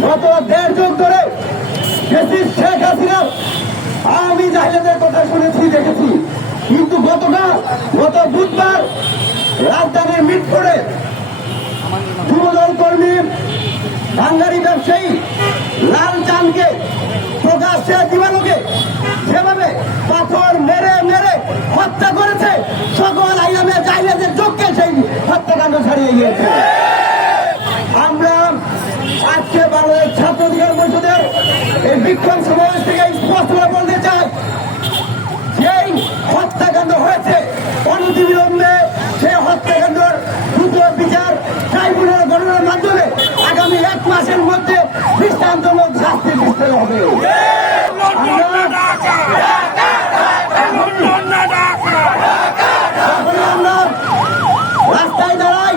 গত 1.5 যুগ ধরে শেখ হাসিনা আওয়ামী জাহিলাদের কথা শুনেছি, দেখেছি, কিন্তু গত বুধবার রাজধানীর মিটফোর্ডে যুবদল কর্মী বাঙালি ব্যবসায়ী লাল চাঁদকে প্রকাশ্যে দিবালোকে যেভাবে পাথর মেরে মেরে হত্যা করেছে, সকল আইয়ামে জাহিলাদের চোখকে সেই হত্যাকাণ্ড ছাড়িয়ে গিয়েছে। আমরা আজকে বাংলাদেশ ছাত্র অধিকার পরিষদের এই বিক্ষোভ সমাবেশ থেকে স্পষ্ট বলতে চাই, যেই হত্যাকাণ্ড হয়েছে অনতিবিলম্বে সেই হত্যাকাণ্ডের দ্রুত বিচার ট্রাইব্যুনাল গঠনের মাধ্যমে আগামী 1 মাসের মধ্যে দৃষ্টান্তমূলক শাস্তি দিতে হবে। আমরা রাস্তায় দাঁড়াই,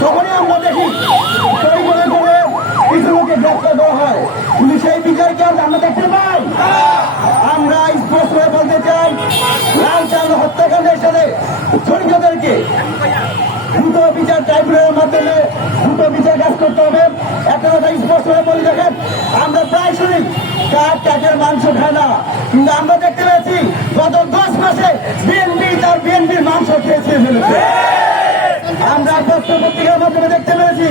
তখনই আমরা দেখি কিছু লোকে গ্রেফতার দেওয়া হয়, কিন্তু সেই বিচারকে আমরা দেখতে পাই। আমরা স্পষ্ট হয়ে বলতে চাই, লাল চাঁদ হত্যাকাণ্ডের সাথে জড়িতদেরকে দ্রুত বিচার ট্রাইব্যুনালের মাধ্যমে দ্রুত বিচার কাজ করতে হবে। একটা কথা স্পষ্ট হয়ে বলে দেখেন, আমরা প্রায় শুনি কাকের মাংস খায় না, কিন্তু আমরা দেখতে পেয়েছি গত 10 মাসে বিএনপির মাংস খেয়েছে ফেলেছে। আমরা পত্রিকার মাধ্যমে দেখতে পেরেছি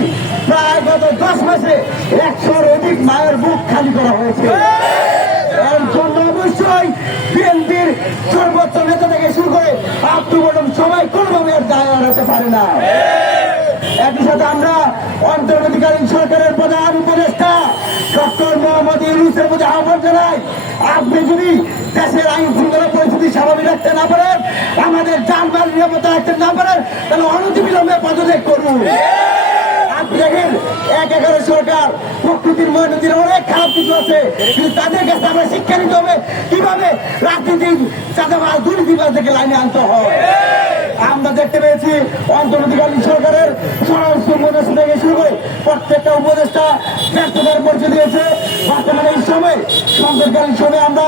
প্রায় গত 10 মাসে 100-র অধিক মায়ের বুক খালি করা হয়েছে। এর জন্য অবশ্যই বিএনপির সর্বোচ্চ নেতা থেকে শুরু করে আব্দুল বলম সবাই কোনোভাবে দায় এড়াতে পারে না। একই সাথে আমরা অন্তর্বর্তীকালীন সরকারের প্রধান উপদেষ্টা ডক্টর মোহাম্মদ ইউনূসের প্রতি আহ্বান জানাই, আপনি যদি দেশের আইন শৃঙ্খলা পরিস্থিতি স্বাভাবিক রাখতে না পারেন, আমাদের যানবাহন নিরাপত্তা রাখতে না পারেন, তাহলে অনতিবিলম্বে পদত্যাগ করুন। আপনি দেখেন 1-11 সরকার প্রকৃতির ময়নতির অনেক খারাপ কিছু আছে, কিন্তু তাদের কাছে আমরা শিক্ষা নিতে হবে কিভাবে রাজনীতির চাঁদাবাজ দুর্নীতিবাজ থেকে লাইনে আনতে হয়। আমরা দেখতে পেয়েছি অন্তর্বর্তীকালীন সরকারের স্বরাষ্ট্র উপদেষ্টা থেকে শুরু করে প্রত্যেকটা উপদেষ্টা ব্যর্থতার পরিচয় দিয়েছে। বর্তমানে এই সময় সংকটকালীন সময়ে আমরা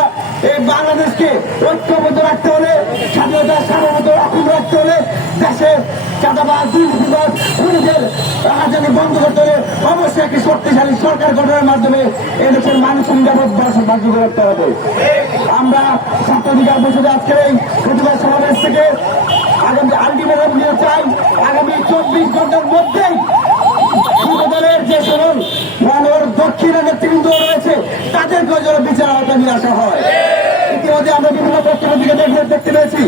এই বাংলাদেশকে ঐক্যবদ্ধ রাখতে হলে, স্বাধীনতার সার্বভৌমত্ব অক্ষুণ্ণ রাখতে হলে, দেশের চাঁদাবাজ দুর্নীতিবাজ খুনিদের রাজনীতি বন্ধ করতে হলে অবশ্যই একটি শক্তিশালী সরকার গঠনের মাধ্যমে এদেশের মানুষের নিরাপদ বসবাস বাধ্য করতে হবে। আমরা ছাত্র অধিকার পরিষদে আজকের এই প্রতিবাদ সমাবেশ থেকে আগামী আলটিমেটাম নিয়ে চাই, আগামী 24 ঘন্টার মধ্যেই দলের যে সকল মনোর দক্ষিণের নেতৃবৃন্দ রয়েছে তাদেরকেও যেন বিচার আওতায় নিয়ে আসা হয়। ইতিমধ্যে আমরা বিভিন্ন পত্রিকা দেখতে পেয়েছি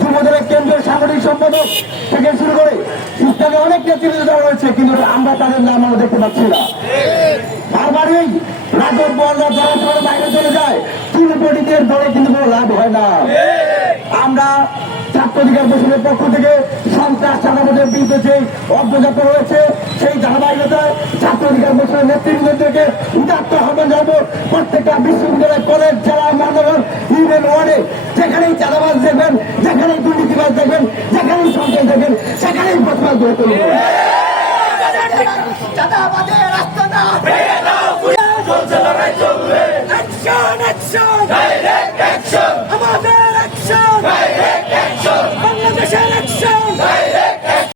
যুবদলের কেন্দ্রীয় সাংগঠনিক সম্পাদক থেকে শুরু করে ইসলামে অনেক নেতৃবৃন্দ রয়েছে, কিন্তু আমরা তাদের নাম আমরা দেখতে পাচ্ছি না। বারবারই রাজক বলরা যারা সবার বাইরে চলে যায়, চুনপটিদের দলে কিন্তু কোনো লাভ হয় না। আমরা ছাত্র অধিকার পরিষদের পক্ষ থেকে সন্ত্রাস চাঁদাবাজের বিরুদ্ধে যে অগ্রযাত্রা রয়েছে, সেই ধারাবাহিকতায় ছাত্র অধিকার পরিষদের নেতৃবৃন্দকে উদাত্ত আহ্বান জানাবো, প্রত্যেকটা বিশ্ববিদ্যালয়, কলেজ, জেলা, মহানগর, ইউনিয়ন ওয়ার্ডে যেখানেই চাঁদাবাজ দেখবেন, যেখানেই দুর্নীতিবাজ দেখবেন, যেখানেই সন্ত্রাস দেখবেন, সেখানেই প্রতিবাদ গড়ে তুলব।